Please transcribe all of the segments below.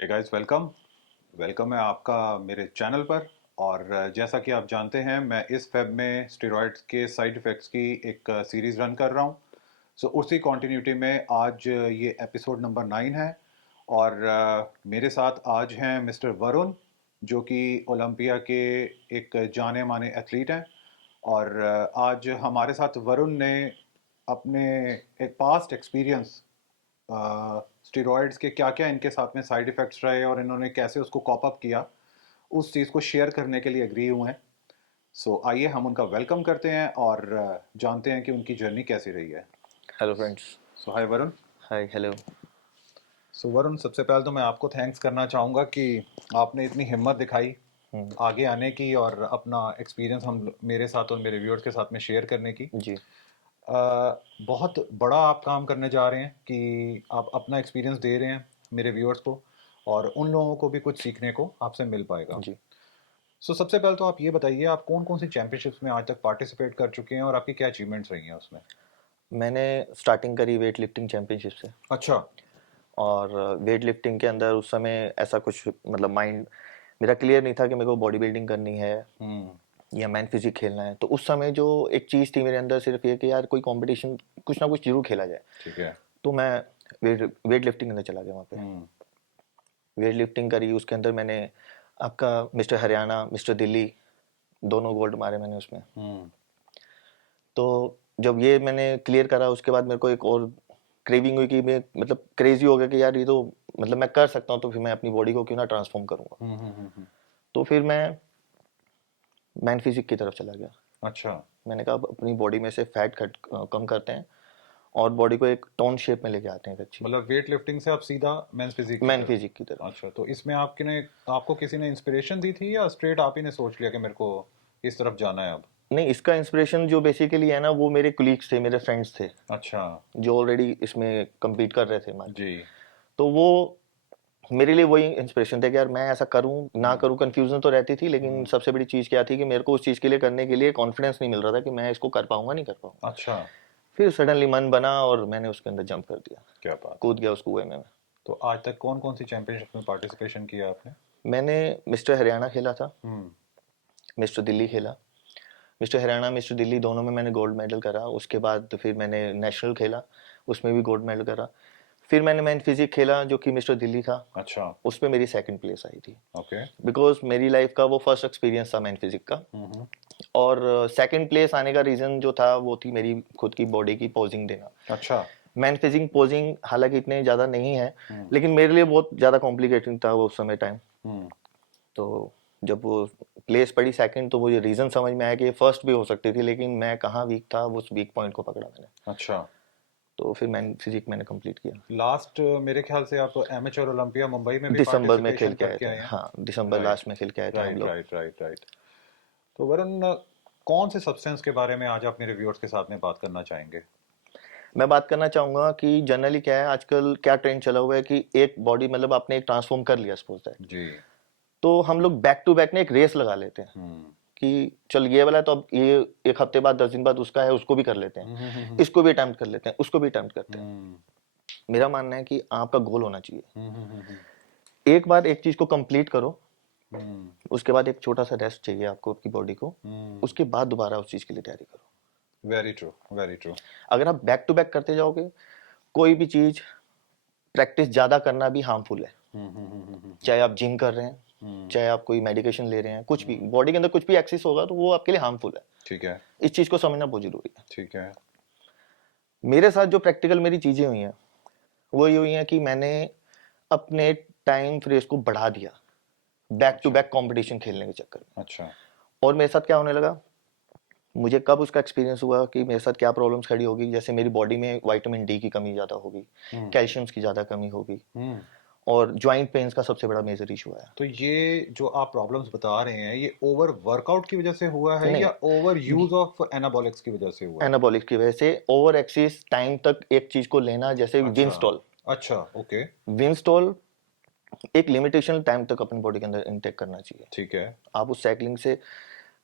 Hey guys, welcome welcome है आपका मेरे चैनल पर। और जैसा कि आप जानते हैं, मैं इस फेब में स्टेरॉइड्स के साइड इफ़ेक्ट्स की एक सीरीज़ रन कर रहा हूं। सो उसी कॉन्टिन्यूटी में आज ये एपिसोड नंबर 9 है। और मेरे साथ आज हैं मिस्टर वरुण, जो कि ओलंपिया के एक जाने माने एथलीट हैं। और आज हमारे साथ वरुण ने अपने एक पास्ट एक्सपीरियंस, स्टेरॉइड्स के क्या क्या इनके साथ में साइड इफ़ेक्ट्स रहे और इन्होंने कैसे उसको कॉप अप किया, उस चीज़ को शेयर करने के लिए एग्री हुए हैं। सो आइए हम उनका वेलकम करते हैं और जानते हैं कि उनकी जर्नी कैसी रही है। Hello friends. So hi Varun. Hi hello. So Varun, सबसे पहले तो मैं आपको थैंक्स करना चाहूँगा कि आपने इतनी हिम्मत दिखाई हम्म। आगे आने की और अपना एक्सपीरियंस हम मेरे साथ और मेरे व्यूअर्स के साथ में शेयर करने की। जी। बहुत बड़ा आप काम करने जा रहे हैं कि आप अपना एक्सपीरियंस दे रहे हैं मेरे व्यूअर्स को, और उन लोगों को भी कुछ सीखने को आपसे मिल पाएगा। जी। सो सबसे पहले तो आप ये बताइए, आप कौन कौन सी चैंपियनशिप्स में आज तक पार्टिसिपेट कर चुके हैं और आपकी क्या अचीवमेंट्स रही हैं उसमें। मैंने स्टार्टिंग करी वेट लिफ्टिंग चैम्पियनशिप से। अच्छा। और वेट लिफ्टिंग के अंदर उस समय ऐसा कुछ मतलब माइंड मेरा क्लियर नहीं था कि मेरे को बॉडी बिल्डिंग करनी है हम्म। या मैन फिजिक खेलना है। तो उस समय जो एक चीज़ थी मेरे अंदर सिर्फ ये कि यार कोई कंपटीशन कुछ ना कुछ जरूर खेला जाए। ठीक है। तो मैं वेट लिफ्टिंग के अंदर चला गया। वहाँ पे हम्म। वेट लिफ्टिंग करी। उसके अंदर मैंने आपका मिस्टर हरियाणा मिस्टर दिल्ली दोनों गोल्ड मारे मैंने उसमें। हम्म। तो जब ये मैंने क्लियर करा उसके बाद मेरे को एक और क्रेविंग हुई कि मैं मतलब क्रेजी हो गया कि यार ये तो मतलब मैं कर सकता हूँ, तो फिर मैं अपनी बॉडी को क्यों ना ट्रांसफॉर्म करूंगा। तो फिर मैं मैन फिजिक की तरफ चला गया। अच्छा। मैंने कहा अब अपनी बॉडी में से फैट कम करते हैं और बॉडी को एक टोन शेप में लेके आते हैं एक अच्छी मतलब वेट लिफ्टिंग से आप सीधा मेंस फिजिक की मैन तरफ। फिजिक की तरफ। अच्छा, तो इसमें आपको किसी ने इंस्पिरेशन दी थी या स्ट्रेट आप ही ने सोच लिया कि मेरे को इस तरफ जाना है अब। नहीं, इसका इंस्पिरेशन जो बेसिकली है ना वो मेरे कुलीग्स थे, मेरे फ्रेंड्स थे अच्छा। जो ऑलरेडी इसमें compete कर रहे थे हमारे। जी। तो वो मेरे लिए वही इंस्पिरेशन था कि यार मैं ऐसा करूं ना हम्म। करूं, कंफ्यूजन तो रहती थी, लेकिन हम्म। सबसे बड़ी चीज़ क्या थी कि मेरे को उस चीज़ के लिए करने के लिए कॉन्फिडेंस नहीं मिल रहा था कि मैं इसको कर पाऊंगा नहीं कर पाऊंगा। अच्छा। फिर सडनली मन बना और मैंने उसके अंदर जंप कर दिया, क्या बात है। कूद गया उस कुएं में मैं। तो आज तक कौन कौन सी चैंपियनशिप में पार्टिसिपेशन किया आपने। मैंने मिस्टर हरियाणा खेला था, हम्म। मिस्टर दिल्ली खेला। मिस्टर हरियाणा मिस्टर दिल्ली दोनों में मैंने गोल्ड मेडल करा। उसके बाद तो फिर मैंने नेशनल खेला, उसमें भी गोल्ड मेडल करा। फिर मैंने मैन फिजिक खेला जो कि मिस्टर दिल्ली था, अच्छा। उसमें मेरी सेकंड प्लेस आई थी। ओके। बिकॉज मेरी लाइफ का वो फर्स्ट एक्सपीरियंस था मैन फिजिक का। हम्म। और सेकंड प्लेस आने का रीज़न जो था वो थी मेरी खुद की बॉडी की पोजिंग देना। अच्छा। मैन फिजिक पोजिंग हालांकि इतने ज़्यादा नहीं है, हम्म। लेकिन मेरे लिए बहुत ज़्यादा कॉम्प्लिकेटेड था वो उस समय टाइम। हम्म। तो जब वो प्लेस पड़ी सेकंड तो मुझे रीज़न समझ में आया कि ये फर्स्ट भी हो सकती थी, लेकिन मैं कहाँ वीक था उस वीक पॉइंट को पकड़ा मैंने। अच्छा। तो फिर मैन फिजिक मैंने कंप्लीट किया। लास्ट मेरे ख्याल से आप एमेच्योर ओलंपिया मुंबई में भी दिसंबर में खेल पार्टिसिपेशन के आए करके थे, आए हैं। हाँ दिसंबर राइट, लास्ट में खेल के आए थे हम राइट, लोग। Right, right, right. तो वरुण, कौन से सब्सटेंस के बारे में आज आप मेरे व्यूअर्स के साथ में बात करना चाहेंगे। मैं बात करना चाहूंगा कि जनरली क्या है आजकल, क्या ट्रेंड चला हुआ है कि एक बॉडी मतलब आपने एक ट्रांसफॉर्म कर लिया सपोज दैट, जी। तो हम लोग बैक टू बैक ना एक रेस लगा लेते हैं हम्म। कि चल ये वाला है तो अब ये एक हफ्ते बाद 10 दिन बाद उसका है, उसको भी कर लेते हैं, हम्म। हम्म। इसको भी अटेम्प्ट कर लेते हैं, उसको भी अटेम्प्ट करते हैं। हम्म। मेरा मानना है कि आपका गोल होना चाहिए हम्म। हम्म। एक बार एक चीज को कंप्लीट करो, हम्म। उसके बाद एक छोटा सा रेस्ट चाहिए आपको आपकी बॉडी को, हम्म। उसके बाद दोबारा उस चीज के लिए तैयारी करो। Very true, very true. अगर आप बैक टू बैक करते जाओगे, कोई भी चीज प्रैक्टिस ज्यादा करना भी हार्मफुल है। हम्म। हम्म। हम्म। चाहे आप जिम कर रहे हैं, हम्म। चाहे आप कोई मेडिकेशन ले रहे हैं, कुछ भी हम्म। बॉडी के अंदर कुछ भी एक्सेस होगा तो वो आपके लिए हार्मफुल है। ठीक है। इस चीज को समझना बहुत जरूरी है। ठीक है। मेरे साथ जो प्रैक्टिकल मेरी चीजें हुई हैं वो ये हुई हैं कि मैंने अपने टाइम फ्रेस को बढ़ा दिया बैक टू अच्छा। बैक कंपटीशन खेलने के चक्कर में। अच्छा। और मेरे साथ क्या होने लगा, मुझे कब उसका एक्सपीरियंस हुआ कि मेरे साथ क्या प्रॉब्लम्स खड़ी होगी, जैसे मेरी बॉडी में विटामिन डी की कमी ज़्यादा होगी, हम्म। कैल्शियम्स की ज़्यादा कमी होगी, हम्म। और जॉइंट पेन्स का सबसे बड़ा मेजर इशू आया। तो ये जो आप प्रॉब्लम्स बता रहे हैं, ये ओवर वर्कआउट की वजह से हुआ है नहीं, या ओवर यूज ऑफ एनाबॉलिक्स की वजह से हुआ है। एनाबॉलिक की वजह से ओवर एक्सिस टाइम तक एक चीज़ को लेना, जैसे अच्छा। विंस्टॉल। अच्छा। ओके। विंस्टॉल एक लिमिटेशन टाइम तक अपनी बॉडी के अंदर इनटेक करना चाहिए। ठीक है। आप उस साइकिलिंग से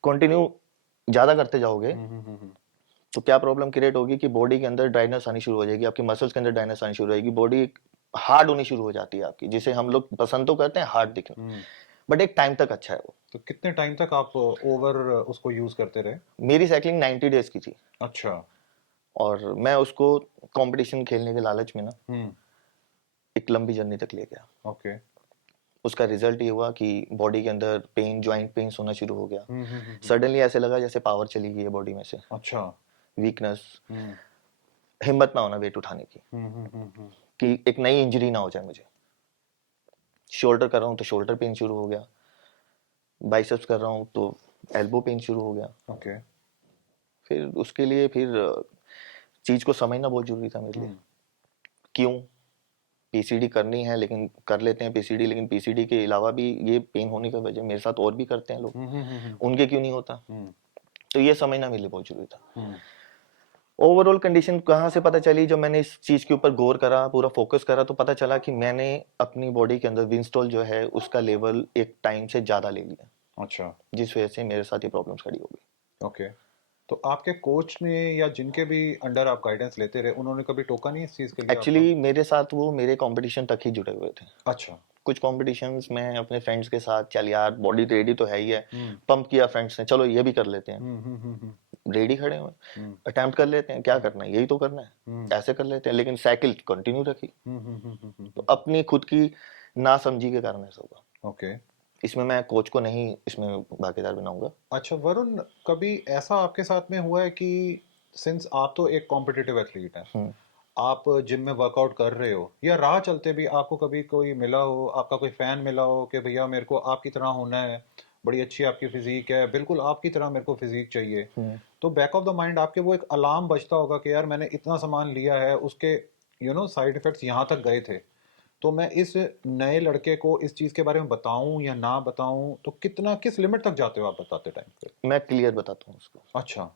कंटिन्यू ज़्यादा करते जाओगे तो क्या प्रॉब्लम क्रिएट होगी कि बॉडी के अंदर ड्राइनेस आनी शुरू हो जाएगी, आपके मसल्स के अंदर ड्राइनेस आनी शुरू हो जाएगी, बॉडी हार्ड होनी शुरू हो जाती है आपकी, जिसे हम लोग पसंद तो करते हैं हार्ड दिखना, बट एक टाइम तक अच्छा है वो। तो कितने टाइम तक आप ओवर उसको यूज करते रहे? मेरी साइकिलिंग 90 डेज की थी, अच्छा। और मैं उसको कंपटीशन खेलने के लालच में ना हम्म। एक लंबी जर्नी तक ले गया। ओके। उसका रिजल्ट ये हुआ कि बॉडी के अंदर पेन, जॉइंट पेन होना शुरू हो गया। हम्म। सडनली ऐसे लगा जैसे पावर चली गई है बॉडी में से, अच्छा। वीकनेस, हम्म हिम्मत ना होना वेट उठाने की, हम्म। कि एक नई इंजरी ना हो जाए मुझे। शोल्डर कर रहा हूँ तो शोल्डर पेन शुरू हो गया, बाइसेप्स कर रहा हूँ तो एल्बो पेन शुरू हो गया। ओके। फिर उसके लिए फिर चीज को समझना बहुत जरूरी था मेरे लिए। हम्म क्यों पीसीडी करनी है, लेकिन कर लेते हैं पीसीडी, लेकिन पीसीडी के अलावा भी ये पेन होने की वजह मेरे साथ और भी करते हैं लोग, हम्म। उनके क्यों नहीं होता? हम्म तो ये समझना मेरे लिए बहुत जरूरी था। हम्म ओवरऑल कंडीशन कहाँ से पता चली? जब मैंने इस चीज के ऊपर गौर करा, पूरा फोकस करा, तो पता चला कि मैंने अपनी बॉडी के अंदर विंस्टॉल जो है उसका लेवल एक टाइम से ज्यादा ले लिया, अच्छा। जिस वजह से मेरे साथ ये प्रॉब्लम्स खड़ी हो गई। ओके। तो आपके कोच ने या जिनके भी अंडर आप गाइडेंस लेते रहे, उन्होंने कभी टोका नहीं इस चीज के लिए आपको? एक्चुअली मेरे साथ वो मेरे कंपटीशन तक ही जुड़े हुए थे। अच्छा। कुछ कॉम्पिटिशन्स में अपने फ्रेंड्स के साथ, चल यार बॉडी रेडी तो है ही है, हम्म पंप किया फ्रेंड्स ने, चलो ये भी कर लेते हैं, हम्म। रेडी खड़े हुए, हम्म अटेम्प्ट कर लेते हैं, क्या करना है, यही तो करना है, हम्म ऐसे कर लेते हैं, लेकिन साइकिल कंटिन्यू रखी। तो हम्म। अपनी खुद की ना समझी के कारण ऐसा होगा। ओके। इसमें मैं कोच को नहीं इसमें भागीदार बनाऊंगा। अच्छा वरुण, कभी ऐसा आपके साथ में हुआ है कि सिंस आप तो एक कॉम्पिटिटिव एथलीट हैं, हम्म आप जिम में वर्कआउट कर रहे हो या राह चलते भी आपको कभी कोई मिला हो, आपका कोई फैन मिला हो कि भैया मेरे को आपकी तरह होना है, बड़ी अच्छी आपकी फिजिक है, बिल्कुल आपकी तरह मेरे को फिजिक चाहिए, हम्म तो बैक ऑफ द माइंड आपके वो एक अलार्म बजता होगा कि यार मैंने इतना सामान लिया है, उसके साइड इफेक्ट्स यहाँ तक गए थे, तो मैं इस नए लड़के को इस चीज़ के बारे में बताऊं या ना बताऊं, तो कितना किस लिमिट तक जाते हो आप बताते टाइम पे? मैं क्लियर बताता हूँ उसको। अच्छा।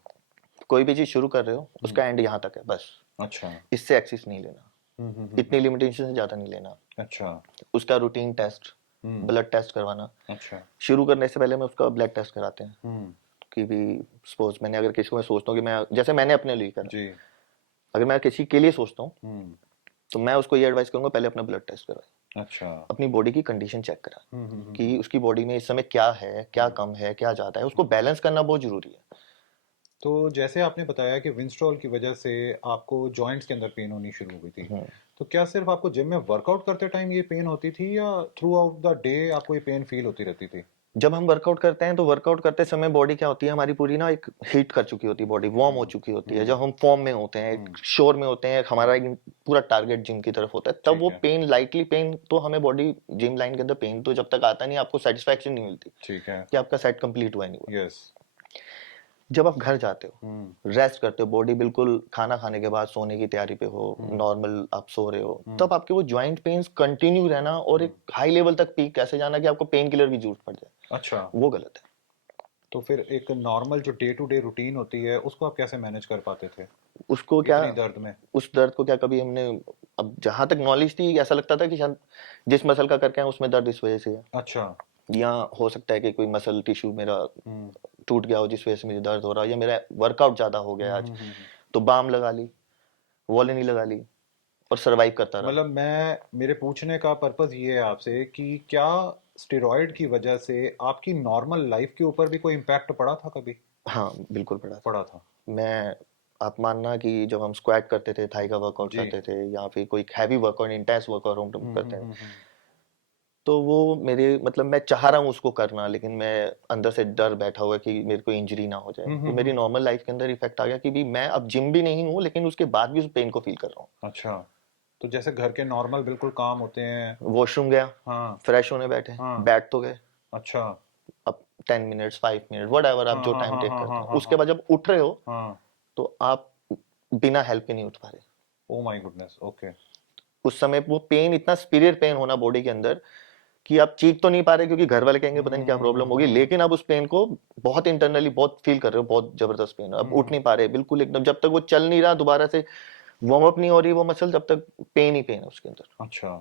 कोई भी चीज शुरू कर रहे हो हम्म। उसका एंड यहाँ तक है बस, अच्छा। इससे एक्सिस नहीं लेना, हम्म। इतनी लिमिटेशन से ज्यादा नहीं लेना। अच्छा। उसका रूटीन टेस्ट, हम्म। ब्लड टेस्ट करवाना, अच्छा। शुरू करने से पहले मैं उसका ब्लड टेस्ट कराते हैं हम्म। कि भी सपोज मैंने अगर किसी को, मैं सोचता हूँ कि मैं, जैसे मैंने अपने लिए करा, जी। अगर मैं किसी के लिए सोचता हूँ हम्म। तो मैं उसको ये एडवाइस करूंगा पहले अपना ब्लड टेस्ट कराए, अच्छा। अपनी बॉडी की कंडीशन चेक करा हम्म। कि उसकी बॉडी में इस समय क्या है, क्या हम्म। कम है, क्या ज्यादा है, उसको बैलेंस करना बहुत जरूरी है। तो जैसे आपने बताया कि विंस्ट्रॉल की वजह से आपको जॉइंट्स के अंदर पेन होनी शुरू हो गई थी, हम्म। तो क्या सिर्फ आपको जिम में वर्कआउट करते टाइम ये पेन होती थी या थ्रू आउट द डे आपको ये पेन फील होती रहती थी? जब हम वर्कआउट करते हैं तो वर्कआउट करते समय बॉडी क्या होती है, हमारी पूरी ना एक हीट कर चुकी होती है, बॉडी वार्म हो हम्म चुकी होती है। हम्म जब हम फॉर्म में होते हैं, एक हम्म। शोर में होते हैं, हमारा एक पूरा टारगेट जिम की तरफ होता है, तब ठीक वो है। पेन, लाइटली पेन तो हमें बॉडी जिम लाइन के अंदर पेन तो जब तक आता नहीं, आपको सेटिस्फेक्शन नहीं मिलती ठीक है। कि आपका सेट कंप्लीट हुआ नहीं हुआ। यस। जब आप घर जाते हम्म हो, रेस्ट करते हो, बॉडी बिल्कुल खाना खाने के बाद सोने की तैयारी पे हो, हम्म नॉर्मल आप सो रहे हो, हम्म तब आपके वो जॉइंट पेन्स कंटिन्यू रहना और हम्म। एक हाई लेवल तक पीक कैसे जाना कि आपको पेन किलर की जरूरत पड़ जाए, अच्छा। वो गलत है। तो फिर एक नॉर्मल जो डे टू डे रूटीन होती है उसको आप कैसे मैनेज कर पाते थे उसको क्या, इतनी दर्द में? उस दर्द को क्या कभी हमने, अब जहां तक नॉलेज थी ऐसा लगता था कि शायद जिस मसल का करके आए उसमें दर्द इस वजह से है, अच्छा। या हो सकता है कि कोई मसल टिश्यू मेरा हम्म टूट गया हो जिस वजह से मुझे दर्द हो रहा है, या मेरा वर्कआउट ज्यादा हो गया आज, हम्म। तो बाम लगा ली, वॉलिनी लगा ली और सरवाइव करता रहा। मतलब मैं मेरे पूछने का पर्पस ये है आपसे कि क्या स्टेरॉइड की वजह से आपकी नॉर्मल लाइफ के ऊपर भी कोई इम्पैक्ट पड़ा था कभी? हाँ बिल्कुल पड़ा था। पड़ा था। मैं, आप मानना कि जब हम स्क्वाट करते थे, थाई का वर्कआउट जी। करते थे, या फिर कोई हैवी वर्कआउट, इंटेंस वर्कआउट हम करते हैं, हम्म। तो वो मेरे, मतलब मैं चाह रहा हूँ उसको करना, लेकिन मैं अंदर से डर बैठा हुआ है कि मेरे को इंजरी ना हो जाए, वो मेरी हम्म। नॉर्मल लाइफ के अंदर इफेक्ट आ गया कि भी मैं अब जिम भी नहीं हूँ, लेकिन उसके बाद भी उस पेन को फील कर रहा हूँ। अच्छा। तो जैसे घर के नॉर्मल बिल्कुल काम होते हैं। वॉशरूम गया, हाँ फ्रेश होने बैठे, हाँ। बैठ तो गए, अच्छा। अब 10 मिनट्स, 5 मिनट, वट एवर आप हाँ जो हाँ टाइम हाँ टेक हाँ करते हाँ हो, हाँ उसके हाँ बाद जब उठ रहे हो हाँ। तो आप बिना हेल्प के नहीं उठ पा रहे। Oh my goodness. ओके। उस समय वो पेन, इतना स्पीरियर पेन होना बॉडी के अंदर कि आप चीख तो नहीं पा रहे क्योंकि घर वाले कहेंगे पता नहीं क्या प्रॉब्लम होगी, हम्म। लेकिन आप उस पेन को बहुत इंटरनली बहुत फील कर रहे हो, बहुत जबरदस्त पेन, अब उठ हम्म। नहीं पा रहे बिल्कुल एकदम, जब तक वो चल नहीं रहा, दोबारा से वार्म अप नहीं हो रही वो मसल, जब तक पेन ही पेन है उसके अंदर। अच्छा।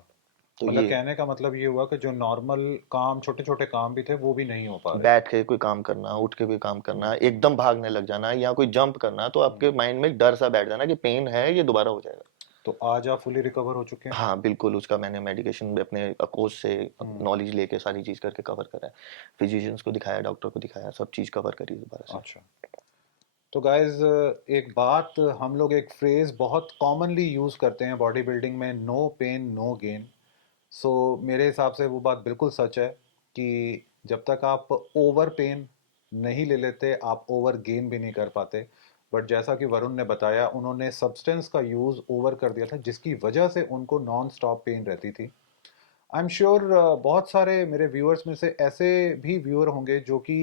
तो मतलब ये, कहने का मतलब ये हुआ कि जो नॉर्मल काम, छोटे छोटे काम भी थे, वो भी नहीं हो पा रहे? बैठ के कोई काम करना, उठ के कोई काम करना, हम्म एकदम भागने लग जाना या कोई जंप करना, तो हम्म। आपके माइंड में एक डर सा बैठ जाना कि पेन है, ये दोबारा हो जाएगा। तो आज आप फुली रिकवर हो चुके हैं? हाँ बिल्कुल, उसका मैंने मेडिकेशन भी अपने कोच से नॉलेज लेके सारी चीज़ करके कवर करा है। फिजिशियंस को दिखाया, डॉक्टर को दिखाया, सब चीज़ कवर करी दोबारा से। अच्छा। तो गाइज एक बात, हम लोग एक फ्रेज बहुत कॉमनली यूज़ करते हैं बॉडी बिल्डिंग में, नो पेन नो गेन। सो मेरे हिसाब से वो बात बिल्कुल सच है कि जब तक आप ओवर पेन नहीं ले लेते आप ओवर गेन भी नहीं कर पाते। बट जैसा कि वरुण ने बताया, उन्होंने सब्सटेंस का यूज़ ओवर कर दिया था जिसकी वजह से उनको नॉन स्टॉप पेन रहती थी। आई एम श्योर बहुत सारे मेरे व्यूअर्स में से ऐसे भी व्यूअर होंगे जो कि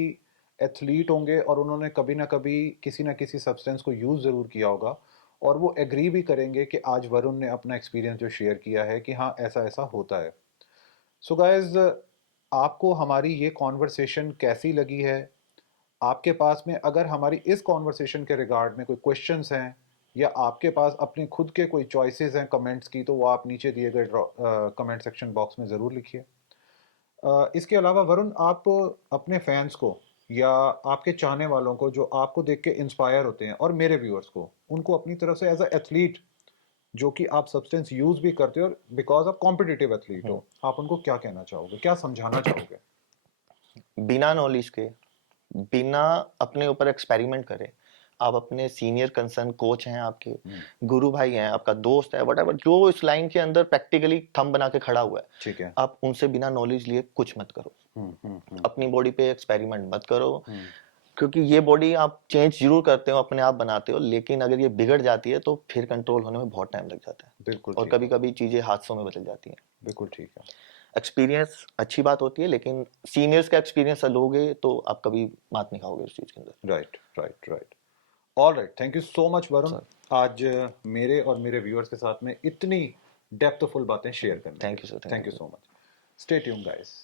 एथलीट होंगे और उन्होंने कभी ना कभी किसी ना किसी सब्सटेंस को यूज़ ज़रूर किया होगा, और वो एग्री भी करेंगे कि आज वरुण ने अपना एक्सपीरियंस जो शेयर किया है कि हाँ ऐसा ऐसा होता है। सो गाइज, आपको हमारी ये कॉन्वर्सेशन कैसी लगी है? आपके पास में अगर हमारी इस कॉन्वर्सेशन के रिगार्ड में कोई क्वेश्चंस हैं या आपके पास अपने खुद के कोई चॉइसेस हैं कमेंट्स की, तो वो आप नीचे दिए गए कमेंट सेक्शन बॉक्स में ज़रूर लिखिए। इसके अलावा वरुण, आप अपने फैंस को या आपके चाहने वालों को जो आपको देख के इंस्पायर होते हैं, और मेरे व्यूअर्स को, उनको अपनी तरफ से एज अ एथलीट जो कि आप सब्सटेंस यूज़ भी करते हो और बिकॉज आप कॉम्पिटिटिव एथलीट हो, आप उनको क्या कहना चाहोगे, क्या समझाना चाहोगे? बिना नॉलेज के, बिना अपने ऊपर एक्सपेरिमेंट करे, आप अपने सीनियर कंसर्न कोच हैं, आपके गुरु भाई हैं, आपका दोस्त है, वट जो इस लाइन के अंदर प्रैक्टिकली थंब बना के खड़ा हुआ है, ठीक है। आप उनसे बिना नॉलेज लिए कुछ मत करो। अपनी बॉडी पे एक्सपेरिमेंट मत करो, क्योंकि ये बॉडी आप चेंज जरूर करते हो, अपने आप बनाते हो, लेकिन अगर ये बिगड़ जाती है तो फिर कंट्रोल होने में बहुत टाइम लग जाता है। बिल्कुल और ठीक कभी है। कभी चीजें हादसों में बदल जाती हैं। बिल्कुल ठीक है। एक्सपीरियंस अच्छी बात होती है, लेकिन सीनियर्स का एक्सपीरियंस लोगे तो आप कभी मात नहीं खाओगे उस चीज के अंदर। Right right right. All right, thank you so much Varun, sir, आज मेरे और मेरे व्यूअर्स के साथ में इतनी डेप्थफुल बातें शेयर करने के थैंक यू सर, लिए। Thank thank you you sir. So much. Stay tune guys.